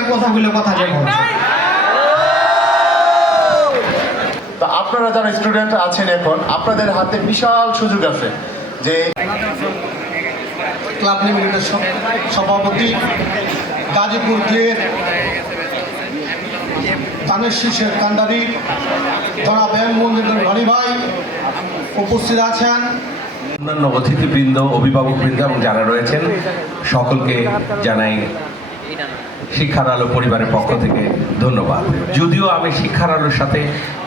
একটা কথা বলে কথা যাই বলছে আপনারা যারা স্টুডেন্ট আছেন এখন আপনাদের হাতে বিশাল সুযোগ আছে যে ক্লাব লিমিটেডের সভাপতি গাজীপুর দুয়ের ধানের শীর্ষের কান্ডারি জনাব এম মঞ্জুর ঘনি ভাই উপস্থিত আছেন। অন্যান্য অতিথিবৃন্দ অভিভাবকবৃন্দ এবং যারা রয়েছেন সকলকে জানাই শিক্ষার আলো পরিবারের পক্ষ থেকে ধন্যবাদ। যদিও আমি শিক্ষার আলোর সাথে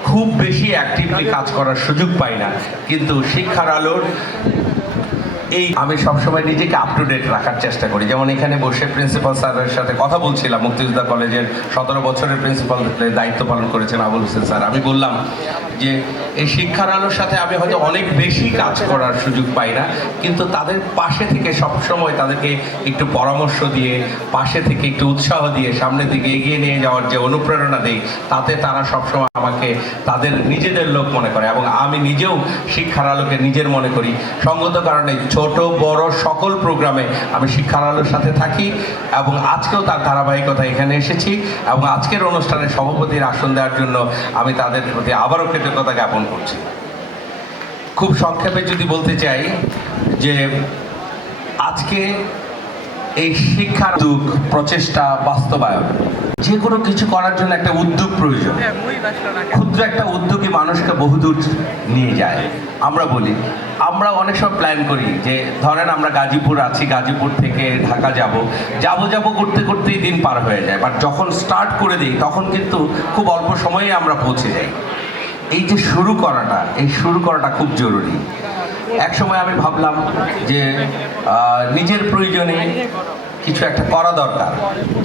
খুব বেশি অ্যাক্টিভলি কাজ করার সুযোগ পাই না কিন্তু শিক্ষার আলোর এই, আমি সবসময় নিজেকে আপ টু ডেট রাখার চেষ্টা করি। যেমন এখানে বসে প্রিন্সিপাল স্যারের সাথে কথা বলছিলাম, মুক্তিযোদ্ধা কলেজের সতেরো বছরের প্রিন্সিপাল দায়িত্ব পালন করেছেন আবুল হোসেন স্যার। আমি বললাম যে, এই শিক্ষার আলোর সাথে আমি হয়তো অনেক বেশি কাজ করার সুযোগ পাই না, কিন্তু তাদের পাশে থেকে সবসময় তাদেরকে একটু পরামর্শ দিয়ে, পাশে থেকে একটু উৎসাহ দিয়ে, সামনের দিকে এগিয়ে নিয়ে যাওয়ার যে অনুপ্রেরণা দেই, তাতে তারা সবসময় আমাকে, তাদের নিজেদের লোক মনে করে এবং আমি নিজেও শিক্ষার আলোকে নিজের মনে করি। সঙ্গত কারণে ছোট, বড় সকল প্রোগ্রামে আমি শিক্ষার আলোর সাথে থাকি এবং আজকেও তার ধারাবাহিকতা এখানে এসেছি এবং আজকের অনুষ্ঠানে সভাপতির আসন দেওয়ার জন্য আমি তাদের প্রতি আবারও কৃতজ্ঞতা জ্ঞাপন করছি। খুব সংক্ষেপে যদি বলতে চাই যে আজকে এই শিক্ষার উদ্যোগ প্রচেষ্টা বাস্তবায়ন। যে কোনো কিছু করার জন্য একটা উদ্যোগ প্রয়োজন। ক্ষুদ্র একটা উদ্যোগই মানুষকে বহুদূর নিয়ে যায়। আমরা বলি আমরা অনেক সব প্ল্যান করি যে ধরেন আমরা গাজীপুর আছি গাজীপুর থেকে ঢাকা যাব। যাব যাব করতে করতেই দিন পার হয়ে যায়। বাট যখন স্টার্ট করে দিই তখন কিন্তু খুব অল্প সময়ে আমরা পৌঁছে যাই। এই যে শুরু করাটা এই শুরু করাটা খুব জরুরি। এক সময় আমি ভাবলাম যে নিজের প্রয়োজনে কিছু একটা করা দরকার।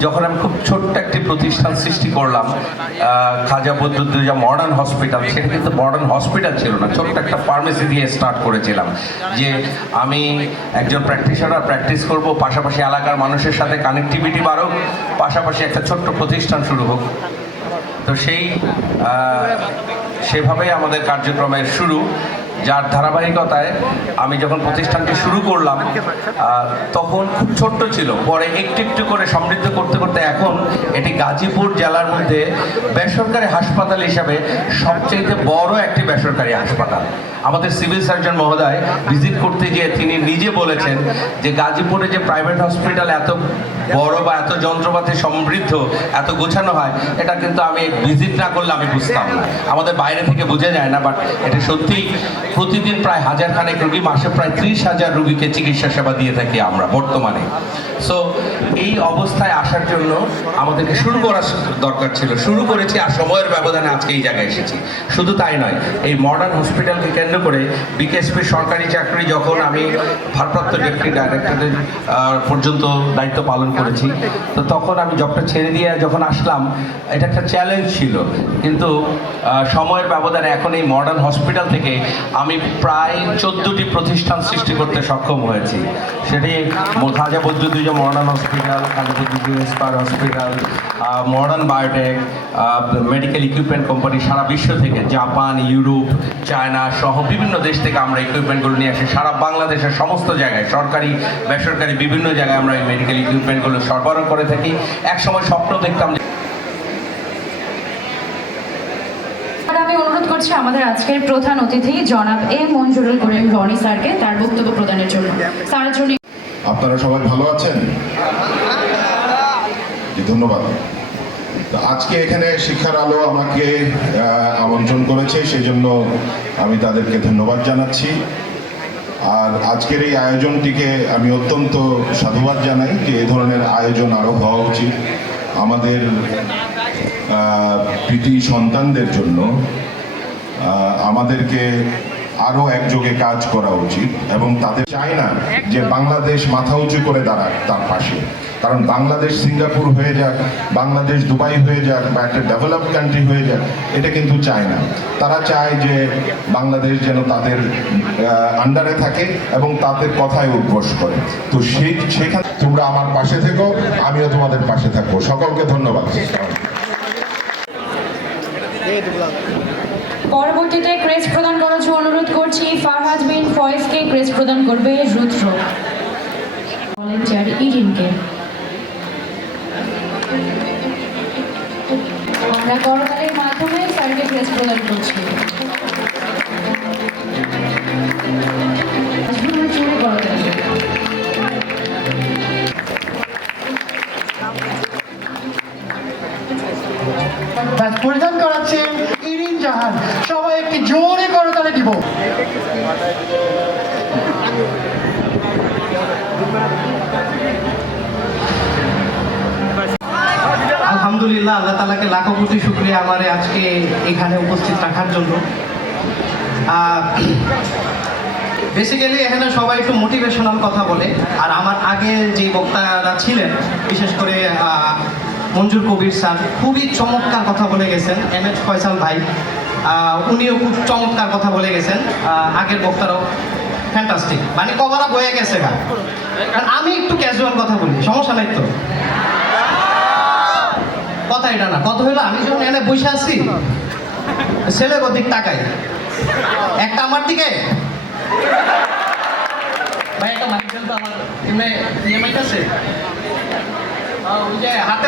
যখন আমি খুব ছোট্ট একটি প্রতিষ্ঠান সৃষ্টি করলাম খাজা বদরুদ্দোজা মডার্ন হসপিটাল, সেটা কিন্তু মডার্ন হসপিটাল ছিল না, ছোট্ট একটা ফার্মেসি দিয়ে স্টার্ট করেছিলাম যে, আমি একজন প্র্যাকটিশনার, প্র্যাকটিস করব, পাশাপাশি এলাকার মানুষের সাথে কানেক্টিভিটি বাড়ুক, পাশাপাশি একটা ছোট্ট প্রতিষ্ঠান শুরু হোক। তো সেই সেভাবেই আমাদের কার্যক্রমের শুরু। যার ধারাবাহিকতায় আমি যখন প্রতিষ্ঠানটি শুরু করলাম তখন খুব ছোট্ট ছিল। পরে একটু একটু করে সমৃদ্ধ করতে করতে এখন এটি গাজীপুর জেলার মধ্যে বেসরকারি হাসপাতাল হিসাবে সবচেয়ে বড় একটি বেসরকারি হাসপাতাল। আমাদের সিভিল সার্জন মহোদয় ভিজিট করতে গিয়ে তিনি নিজে বলেছেন যে গাজীপুরে যে প্রাইভেট হসপিটাল এত বড় বা এত যন্ত্রপাতি সমৃদ্ধ, এত গোছানো হয়, এটা কিন্তু আমি ভিজিট না করলে আমি বুঝতাম না। আমাদের বাইরে থেকে বোঝা যায় না বাট এটা সত্যি প্রতিদিন প্রায় হাজার খানেক রুগী, মাসে প্রায় ত্রিশ হাজার রুগীকে চিকিৎসা সেবা দিয়ে থাকি আমরা বর্তমানে। সো এই অবস্থায় আসার জন্য আমাদেরকে শুরু করা দরকার ছিল। শুরু করেছি আর সময়ের ব্যবধানে আজকে এই জায়গায় এসেছি। শুধু তাই নয়, এই মডার্ন হসপিটালকে কেন্দ্র করে বিকেএসপির সরকারি চাকরি যখন আমি ভারপ্রাপ্ত ডেপুটি ডাইরেক্টরের পর্যন্ত দায়িত্ব পালন করেছি। তো তখন আমি জবটা ছেড়ে দিয়ে যখন আসলাম, এটা একটা চ্যালেঞ্জ ছিল। কিন্তু সময়ের ব্যবধানে এখন এই মডার্ন হসপিটাল থেকে আমি প্রায় চোদ্দোটি প্রতিষ্ঠান সৃষ্টি করতে সক্ষম হয়েছি। সেটি খাজা বৈদ্যুতিক মডার্ন হসপিটাল খাজা বৈদ্যুতিক spare hospital modern biotech medical equipment company সারা বিশ্ব থেকে, জাপান, ইউরোপ, চায়না সহ বিভিন্ন দেশ থেকে আমরা ইকুইপমেন্টগুলো নিয়ে আসি। সারা বাংলাদেশের সমস্ত জায়গায়, সরকারি, বেসরকারি বিভিন্ন জায়গায় আমরা এই মেডিকেল ইকুইপমেন্টগুলো সরবরাহ করে থাকি। এক সময় স্বপ্ন দেখতাম আমি অনুরোধ করছি আমাদের আজকের প্রধান অতিথি জনাব এ মঞ্জুরুল করিম রনি স্যারকে তার বক্তব্য প্রদানের জন্য। স্যারের জন্য আপনারা সবাই ভালো আছেন? ধন্যবাদ। আজকে এখানে শিক্ষার আলো আমাকে আহ, আমন্ত্রণ করেছে সেজন্য আমি তাদেরকে ধন্যবাদ জানাচ্ছি। আর আজকের এই আয়োজনটিকে আমি অত্যন্ত সাধুবাদ জানাই যে এ ধরনের আয়োজন আরও হওয়া উচিত আমাদের প্রীতি সন্তানদের জন্য। আমাদেরকে আরও একযোগে কাজ করা উচিত এবং তাদের চায় না যে বাংলাদেশ মাথা উঁচু করে দাঁড়াক তার পাশে। কারণ বাংলাদেশ সিঙ্গাপুর হয়ে যাক, বাংলাদেশ দুবাই হয়ে যাক বা একটা ডেভেলপ কান্ট্রি হয়ে যাক, এটা কিন্তু চায় না। তারা চায় যে বাংলাদেশ যেন তাদের আন্ডারে থাকে এবং তাদের কথায় উদ্বোস করে। তো সেই সেখানে, তোমরা আমার পাশে থেকো, আমিও তোমাদের পাশে থাকব। সকলকে ধন্যবাদ। পরবর্তীতে ক্রেস প্রদান করার জন্য অনুরোধ করছি, ফারহাদ বিন ফয়েজকে ক্রেস প্রদান করবে রুদ্র। ভলেন্টিয়ার ইরিনকে আমরা করতালির মাধ্যমে স্যারকে ক্রেস্ট প্রদান করছি। পরিধান ইরিন জাহান। সবাই একটি জোরে করতালে দিব। আলহামদুলিল্লাহ, আল্লাহ তালাকে লাখো কোটি শুক্রিয়া আমারে আজকে এখানে উপস্থিত রাখার জন্য। বেসিক্যালি এখানে সবাই একটু মোটিভেশনাল কথা বলে। আর আমার আগে যে বক্তারা ছিলেন, বিশেষ করে মঞ্জুর কবির স্যার খুবই চমৎকার কথা বলে গেছেন এম এচ ফয়সাল ভাই। উনিও খুব চমৎকার কথা বলে গেছেন। আগের বক্তারাও ফ্যান্টাস্টিক মানে কভার আপ হয়ে গেছে গা। কারণ আমি একটু ক্যাজুয়াল কথা বলি, সমস্যা নাই তো। কথা এটা না, কথা হইল আমি যখন এনে বসে আছি ছেলের দিক তাকাই। একটা আমার দিকে। ভাই, একটা মাইক দেন তো আমার মাইক আছে। হাতে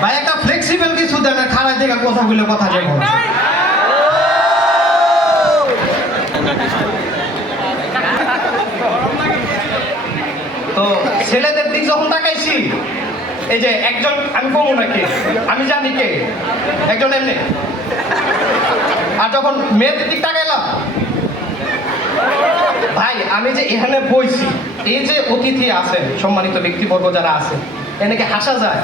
ভাই একটা ফ্লেক্সিবল কিছু খারাপ কথা বলে কথা যাব তো ছেলেদের দিক যখন তাকাইছি এই যে একজন আমি বলব নাকি আমি জানি কে। একজন এমনি। আর যখন মেয়েদের দিক তাকাইলাম ভাই, আমি যে এখানে বইছি, এই যে অতিথি আছেন, সম্মানিত ব্যক্তিবর্গ যারা আছে এনেকে হাসা যায়?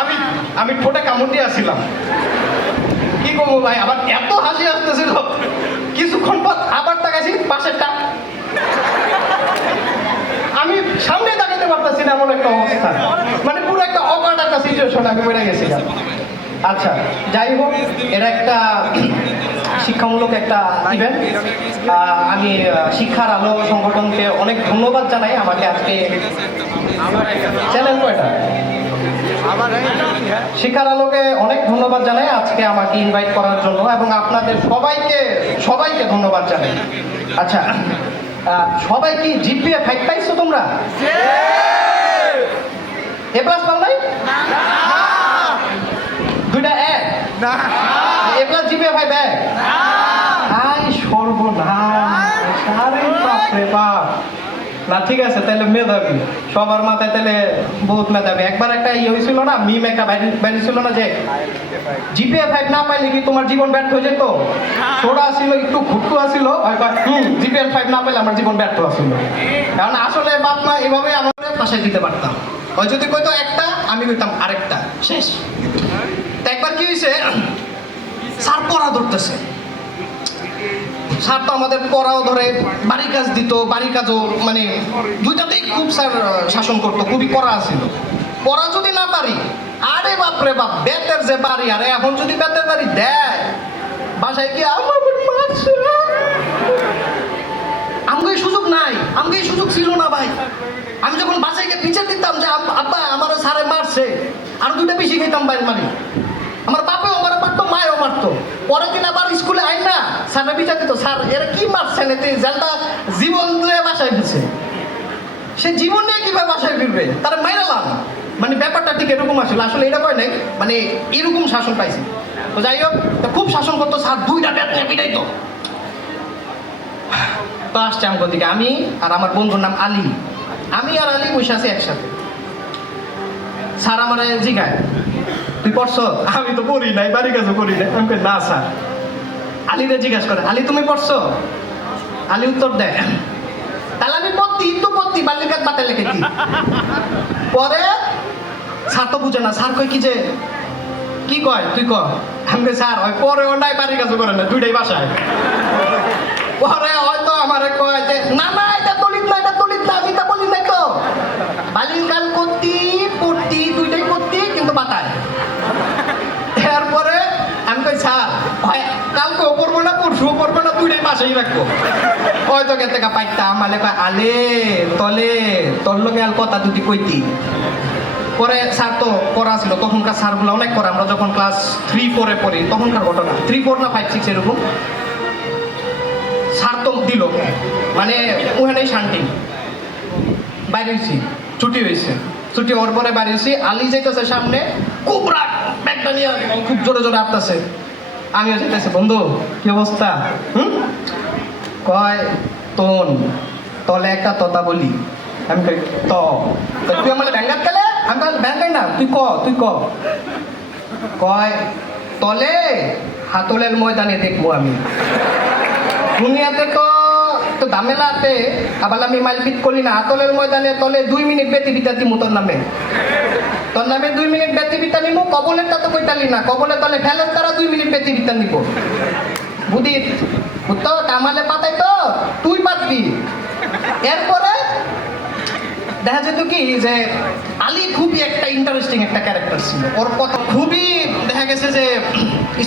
আমি আমি ঠোঁটে কামড় দিয়ে আসছিলাম। কি করব ভাই, আবার এত হাসি আসতেছিল। কিছুক্ষণ পর আবার তাকাইছি, পাশেরটা। আমি সামনে তাকাতে পারতেছি না, এমন একটা অবস্থা। মানে পুরো একটা অকাট একটা সিচুয়েশন আমি বেড়ে গেছি আচ্ছা যাই হোক এটা একটা শিক্ষামূলক একটা ইভেন্ট আমি শিক্ষার আলো সংগঠনকে অনেক ধন্যবাদ জানাই আমাকে আজকে চ্যানেল কয়টা? শিক্ষার আলোকে অনেক ধন্যবাদ জানাই আজকে আমাকে ইনভাইট করার জন্য এবং আপনাদের সবাইকে সবাইকে ধন্যবাদ জানাই। আচ্ছা সবাই কি জিপিএ ফাইভ পাইছো তোমরা? এ প্লাস পাও নাই দুইটা এক এ প্লাস জিপিএ ফাইভ আই সর্বনাশ। আরে বাপ রে বাপ। না ঠিক আছে তাহলে মেধাবী। সবার মাথায় তাহলে বহুত মেধাবী। একবার একটা ইয়ে হয়েছিল না মিম একটা বেরিয়েছিল না যে জিপিএ ফাইভ না পাইলে কি তোমার জীবন ব্যর্থ হয়ে যেত? ছোড়া ছিল একটু ঘুটকু আসিল হুম জিপিএল ফাইভ না পাইলে আমার জীবন ব্যর্থ আসিল কারণ আসলে বাপ মা এভাবে আমাদের ফাঁসাই দিতে পারতাম। যদি কইতো একটা আমি কইতাম আরেকটা। শেষ। একবার কি হয়েছে স্যার পড়া ধরতেছে। স্যার তো আমাদের পড়াও ধরে, বাড়ির কাজ দিত, বাড়ির কাজও মানে দুইটাতেই খুব স্যার শাসন করতো, খুবই কড়া ছিল। পড়া যদি না পারি, আরে বাপরে বাপ, বেতের যে বাড়ি, আরে এখন যদি বেতের বাড়ি দেয়, বাসায় কি আমার আমাকে সুযোগ নাই, আমাকে সুযোগ ছিল না ভাই। আমি যখন বাসায় গিয়ে বিচার দিতাম যে আব- আব্বা আমার স্যারে মারছে, আর দুইটা বেশি খেতাম বাইরে মানে মারতো। পরের দিন আবার স্কুলে আইন না, স্যারে বিচার দিত। স্যার, এরা কি মারছেন? এতে জালটা জীবন দিয়ে বাসায় ফিরছে। সে জীবন নিয়ে কীভাবে বাসায় ফিরবে? তারা মাইরালাম মানে ব্যাপারটা ঠিক এরকম আসলে। আসলে এটা কয় নাই মানে এরকম শাসন পাইছি। তো যাই হোক খুব শাসন করতো। স্যার দুইটা ব্যাট নিয়ে পিটাইতো। তো আসছে আমার দিকে। আমি আর আমার বন্ধুর নাম আলী। আমি আর আলী বসে আছি একসাথে। স্যার আমার জিগায়। তুই পড়ছ? আমি তো পড়ি নাই, বাড়ি কাজও করি নাই। আমি না, স্যার। আলীরে জিজ্ঞাসা করে, আলী, তুমি পড়ছো? আলী উত্তর দেয়, তাহলে আমি পড়তি তো পড়তি বাল্যকাত বাতে লেখে কি? পরে স্যার তো বুঝে না, স্যার কই কি যে, কি কয়, তুই ক আমি স্যার ওই পরে ও নাই বাড়ির কাজও করে না দুইটাই বাসায়। পরে হয়তো আমারে কয় যে, না না পাশেই রাখব হয়তো কে থেকে পাইতাম? আলে কয়, আলে, তলে, তোর লগে আল কথা দুটি কইতি। পরে স্যার তো করা ছিল তখনকার স্যারগুলো অনেক করে আমরা যখন ক্লাস থ্রি ফোরে পড়ি, তখনকার ঘটনা। থ্রি ফোর না ফাইভ সিক্স এরকম। স্যার তো দিল মানে ওখানেই শান্তি। বাইরে হয়েছি ছুটি হয়েছে ছুটি হওয়ার পরে বাইরে হয়েছি আলি যাইতেছে সামনে। খুব রাগ, ব্যাগটা নিয়ে খুব জোরে জোরে আপতেছে আমিও যেতেছি বন্ধু। কি অবস্থা? হুম? কয় তোন? তলে একটা ততা বলি। আমি কই, ত। তুই আমার ব্যাঙ্গাত গেলে আমি কই ব্যাঙ্গাই না, তুই ক তুই ক। কয়, তলে হাতলের ময়দানে দেখব আমি। দুনিয়াতে তো তো ঝামেলাতে আবার আমি মালপিট করি না, হাতলের ময়দানে তলে দুই মিনিট বেতি দিমু তোর নামে। তোর নামে দুই মিনিট বেতি বিতা নিমু, কবলের তা তো কইতালি না। কবলে তলে ফেলেন তারা দুই মিনিট বেতি বিতা নিব। বুদিত বুঝতো কামালে পাতাই তো, তুই পাতবি। এরপরে দেখা যেত কি যে, আলী খুবই একটা ইন্টারেস্টিং একটা ক্যারেক্টার ছিল। ওর কথা খুবই দেখা গেছে যে,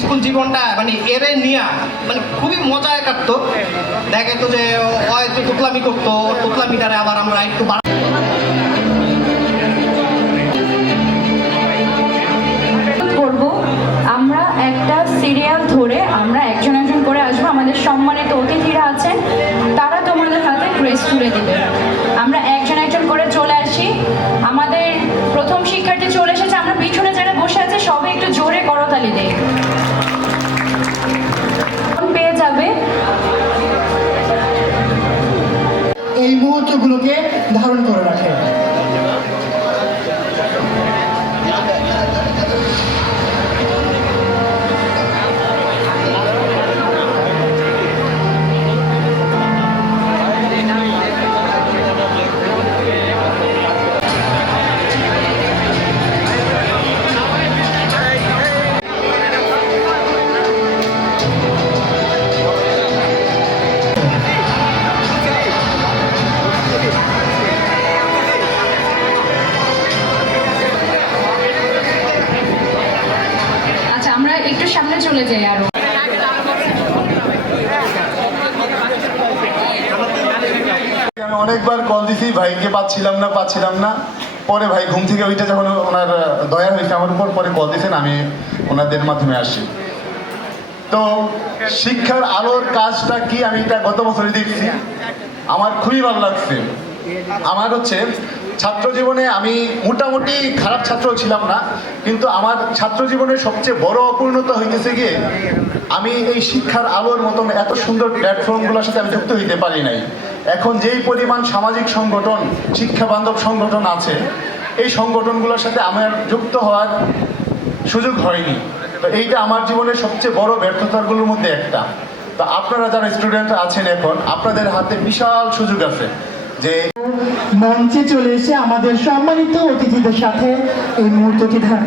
স্কুল জীবনটা মানে এরে নিয়া মানে খুবই মজায় কাটতো দেখা যেত যে, ও একটু তুকলামি করতো, ওর তুকলামিটারে আবার আমরা একটু বাড়া ধরে আমরা একজন একজন করে আসব। আমাদের সম্মানিত অতিথিরা আছেন। তারা তোমাদের হাতে ক্রেস তুলে দিবে। পাচ্ছিলাম না পাচ্ছিলাম না। পরে ভাই ঘুম থেকে ওইটা যখন ওনার দয়া হয়েছে আমার উপর, পরে কল দিয়েছেন, আমি ওনাদের মাধ্যমে আসি তো শিক্ষার আলোর কাজটা কি? আমি এটা গত বছরই দেখছি। আমার খুবই ভালো লাগছে। আমার হচ্ছে, ছাত্র জীবনে আমি মোটামুটি খারাপ ছাত্র ছিলাম না, কিন্তু আমার ছাত্র জীবনের সবচেয়ে বড় অপূর্ণতা হইতেছে গিয়ে, আমি এই শিক্ষার আলোর মতন এত সুন্দর প্ল্যাটফর্মগুলোর সাথে আমি যুক্ত হইতে পারি নাই। এখন যেই পরিমাণ সামাজিক সংগঠন, শিক্ষা বান্ধব সংগঠন আছে, এই সংগঠনগুলোর সাথে আমার যুক্ত হওয়ার সুযোগ হয়নি। তো এইটা আমার জীবনের সবচেয়ে বড় ব্যর্থতাগুলোর মধ্যে একটা। তো আপনারা যারা স্টুডেন্ট আছেন এখন, আপনাদের হাতে বিশাল সুযোগ আছে যে মঞ্চে চলে এসে আমাদের সম্মানিত অতিথিদের সাথে এই মুহূর্তটি ধারণ